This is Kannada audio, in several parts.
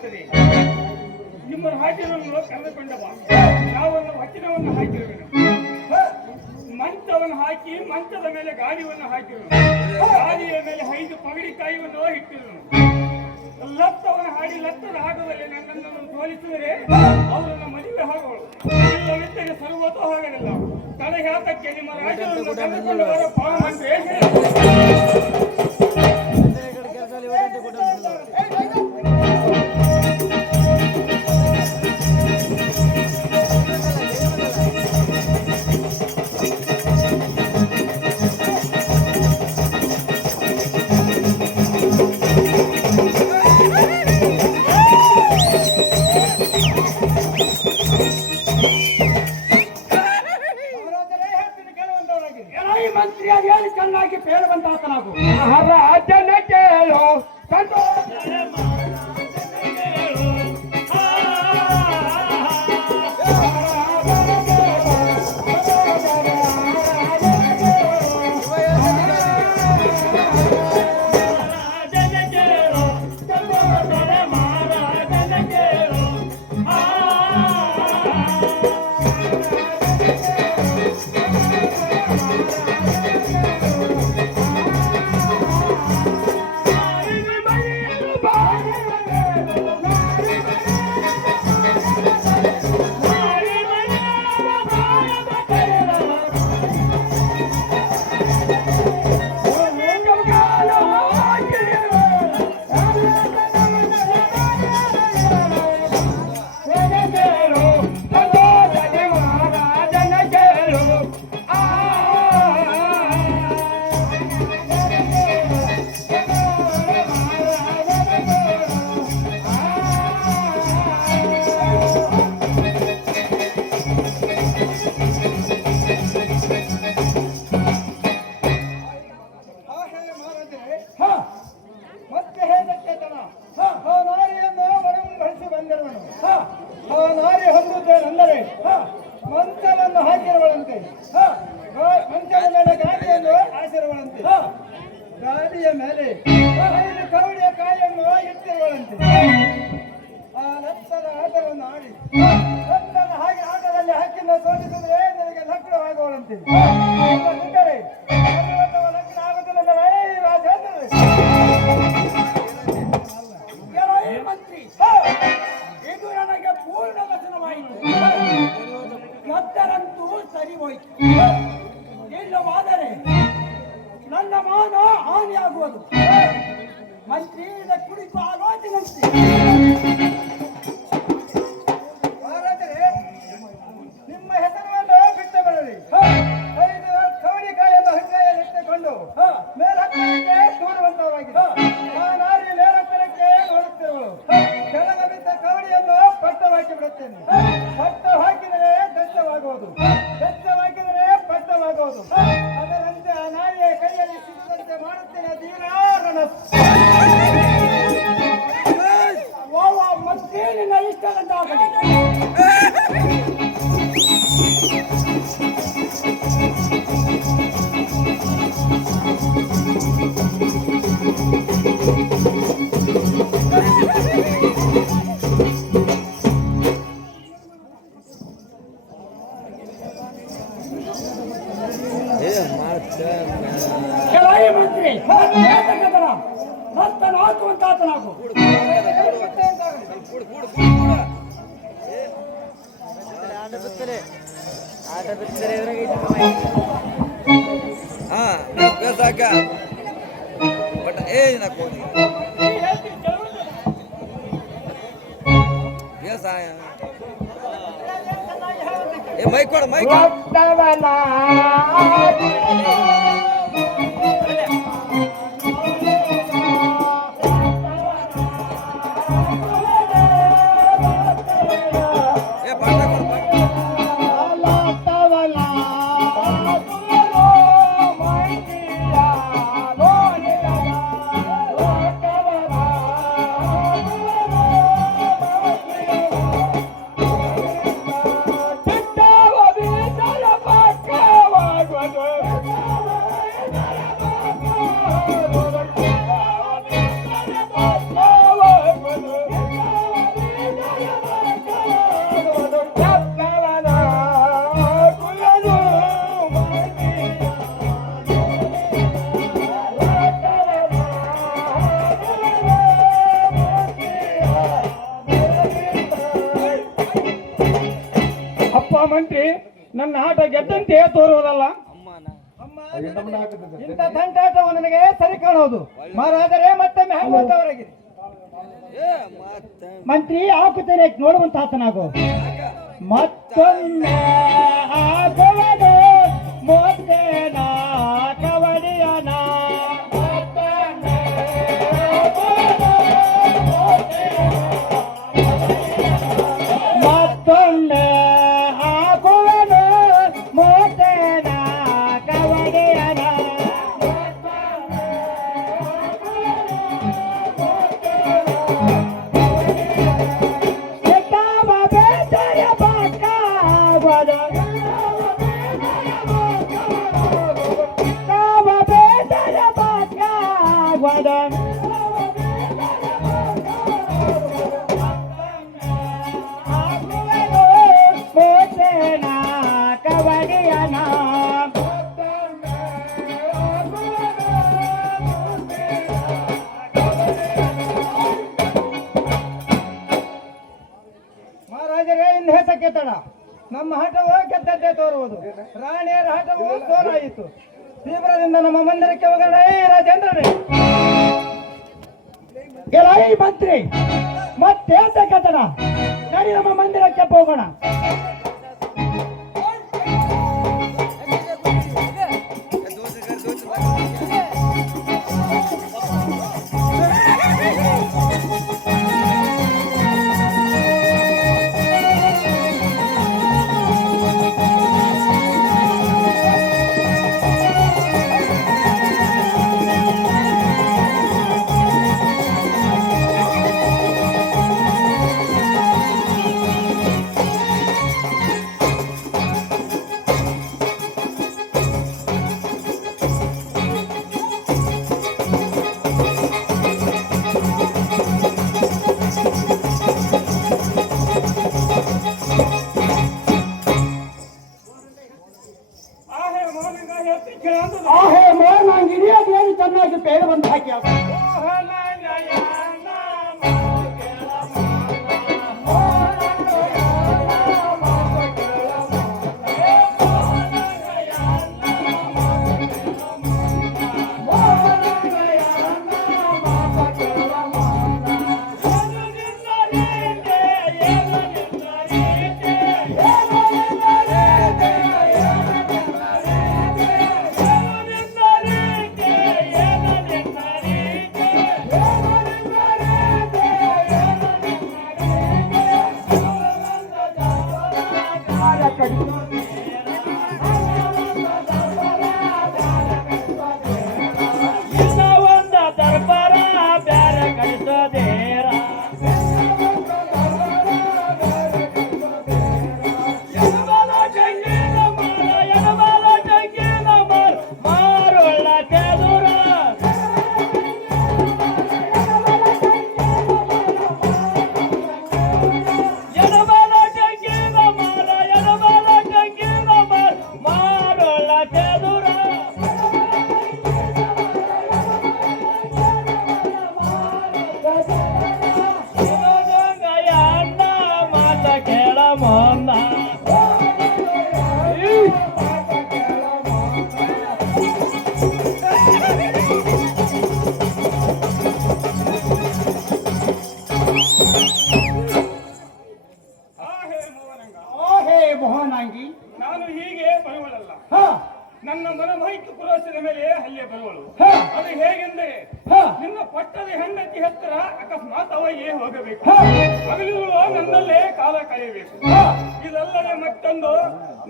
ಆಗ್ತದೆ. ನಿಮ್ಮನ್ನು ಹಾಕಿರೋನು ಕರೆದುಕೊಂಡವ ನಾವನ್ನು ವಚನವನ್ನು ಹಾಕಿರುವೆನು. ಮಂಚವನ್ನು ಹಾಕಿ ಮಂಚದ ಮೇಲೆ ಗಾಡಿಯನ್ನು ಹಾಕಿರುವನು. ಗಾಡಿಯ ಮೇಲೆ 5 ಪಗಡಿಕಾಯಿಯನ್ನು ಇಟ್ಟಿರುವನು. ಲತ್ತವನ್ನು ಹಾಡಿ ಲತ್ತದ ಹಾಕದಲ್ಲಿ ನನ್ನನ್ನು ಸೋಲಿಸಿದರೆ ಅವರನ್ನು ಮದುವೆ ಆಗುವಳು. ಇಲ್ಲವಿದ್ದರೆ ಸರ್ವತೋ ಆಗಲಿಲ್ಲ. ತಲೆ ಹಾಕಕ್ಕೆ ನಿಮ್ಮ ರಾಜ್ಯವನ್ನು ಕರೆದುಕೊಂಡು ಬರೋ ಪಾವಂದ್ರೆ ಚೆನ್ನಾಗಿ ಪೇಳುವಂತಾತನಾಗು. ರಾಜನ ಕೇಳು ಮಂಚವನ್ನು ಹಾಕಿರುವಳಂತೆ. ಮಂಚದ ಮೇಲೆ ಗಾಡಿಯನ್ನು ಹಾಸಿರುವಳಂತೆ. ಗಾಡಿಯ ಮೇಲೆ 5 ಕವಡಿಯ ಕಾಯನ್ನು ಇಟ್ಟಿರುವಳಂತೆ. ಆ ಲಕ್ಷದ ಆಟವನ್ನು ಆಡಿ ಲಕ್ಷದ ಹಾಗೆ ಆಟದಲ್ಲಿ ಹಕ್ಕಿನ ಸೋಲಿಸಿದ್ರೆ ನನಗೆ ಲಗ್ನವಾಗುವಳಂತೆ. ಬಿಟ್ಟರೆ ಲಗ್ನ ಆಗುತ್ತಿಲ್ಲ. ರಾಜೇಂದ್ರ ಮಂತ್ರಿ, ಇದು ನನಗೆ ಪೂರ್ಣ ವಚನವಾಯಿತು. ಗದ್ದರಂತೂ ಸರಿ ಹೋಯಿತು. ಇಲ್ಲವಾದರೆ ನನ್ನ ಮಾನ ಹಾನಿಯಾಗುವುದು. ಮಂತ್ರಿ ಕುರಿತು ಆಲೋಚನೆ. ಮಹಾರಾಜರೇ, ನಿಮ್ಮ ಹೆಸರನ್ನು ಬಿಟ್ಟು ಬರಲಿ. 5 ಕವಡಿಕಾಯನ್ನು ಹಂಗೆಯಲ್ಲಿ ಇಟ್ಟುಕೊಂಡು ಮೇಲಕ್ಕೆ ದೂರುವಂತವಾಗಿದೆ. ಆ ನಾರಿ ಮೇಲಕ್ಕೆ ನೋಡುತ್ತಿರುವಳು. ಕೆಳಗೆ ಬಿದ್ದ ಕವಡಿಯನ್ನು ಪಟ್ಟು ಹಾಕಿ ಬಿಡುತ್ತೇನೆ. ಪಟ್ಟು ಹಾಕಿದರೆ ದಟ್ಟವಾಗುವುದು, ದಟ್ಟವಾಗಿದರೆ ಪಟ್ಟವಾಗುವುದು. ಅದರಂತೆ ಆ ನಾಯಿಯ ಕೈಯಲ್ಲಿ ಸಿಕ್ಕಂತೆ ಮಾಡುತ್ತೇನೆ. ಧೀರಾರಣ ಮತ್ತೇನಿಲ್ಲ ಇಷ್ಟದಂತಾಗಲಿ. ಮಂತ್ರಿ ಮತ್ತನ ಹಾಕುವಂತಾತನಾಗು. ಮೈಕ್ ಕೊಡ ಮೈಕ್ ಮಂತ್ರಿ, ನನ್ನ ಆಟ ಗೆದ್ದಂತೆ ತೋರುವುದಲ್ಲ. ಇಂಥ ತಂಟಾಟವು ನನಗೆ ಸರಿ ಕಾಣುವುದು. ಮಹಾರಾಜರೇ ಮತ್ತೊಮ್ಮೆ ಹಾಕುವಂತವರಾಗಿದೆ. ಮಂತ್ರಿ ಹಾಕುತ್ತೇನೆ ನೋಡುವಂತ ಆತನಾಗು. ಮತ್ತೊಮ್ಮೆ ಹಾಕುವುದು ಮೊತ್ತೇನ ಕವಡಿಯನ. ಮತ್ತೊಮ್ಮೆ ಹಾಕುವುದು ಮೊತ್ತೇನ ಕವಡಿಯನ. ಮಹಾರಾಜರೇ, ಇನ್ನು ಹೆಸಕ್ಕೆ ತಡ. ನಮ್ಮ ಹಠವು ಗೆದ್ದಂತೆ ತೋರುವುದು. ರಾಣಿಯರ ಹಠವು ಸೋಲಾಯಿತು. ತೀವ್ರದಿಂದ ನಮ್ಮ ಮಂದಿರಕ್ಕೆ ಹೋಗೋಣ. ರಾಜೇಂದ್ರನೇ, ಗೆಲಾಯಿ ಮಂತ್ರಿ, ಮತ್ತೇಸಕ್ಕೆ ತಡ. ನಡಿ ನಮ್ಮ ಮಂದಿರಕ್ಕೆ ಹೋಗೋಣ. ಆಹೇ ಮೋಹನಾಂಗಿ ಅದೇನು ಚೆನ್ನಾಗಿ ಪೇಡ ಬಂದು ಹಾಕಿ. ಮೋಹನಾಂಗಿ, ನಾನು ಹೀಗೆ ಬರುವಳಲ್ಲ. ನನ್ನ ಮನಮೈಕು ಪುರೋಸದ ಮೇಲೆ ಹಲ್ಲೆ ಬರುವಳು. ಅದು ಹೇಗೆಂದರೆ, ನಿನ್ನ ಪಟ್ಟದ ಹೆಂಡತಿ ಹತ್ತಿರ ಅಕಸ್ಮಾತ್ ಅವಯೇ ಹೋಗಬೇಕು. ಹಗಲಿರುಳು ನನ್ನಲ್ಲೇ ಕಾಲ ಕಳೆಯಬೇಕು. ಇದಲ್ಲದೆ ಮತ್ತೊಂದು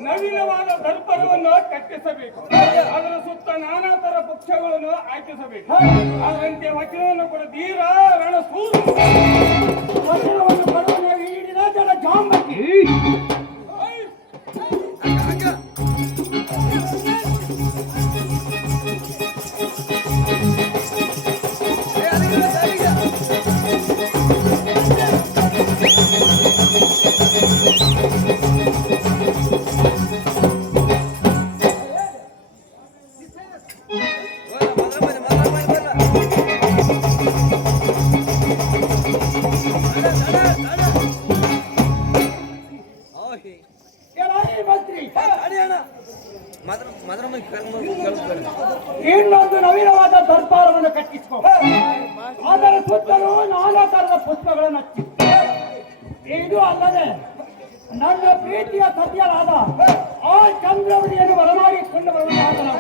ನವೀನವಾದ ದರ್ಪಣವನ್ನು ಕಟ್ಟಿಸಬೇಕು. ಅದರ ಸುತ್ತ ನಾನಾ ತರ ಪಕ್ಷಗಳನ್ನು ಆಯ್ಕಿಸಬೇಕು. ಅದರಂತೆ ವಚನವನ್ನು ಕೂಡ ಧೀರ ರಣಸೂರ ವಚನವನ್ನು ಕೊಡುವ ಈಡಿನ ಜನ ಜಾಂಬಕಿ. Ada. ಇದು ಅಲ್ಲದೆ ನನ್ನ ಪ್ರೀತಿಯ ಸತ್ಯರಾದ ಆ ಚಂದ್ರವತಿಯನ್ನು ಬರಮಾಡಿಕೊಂಡು ಬರುವಂತಹ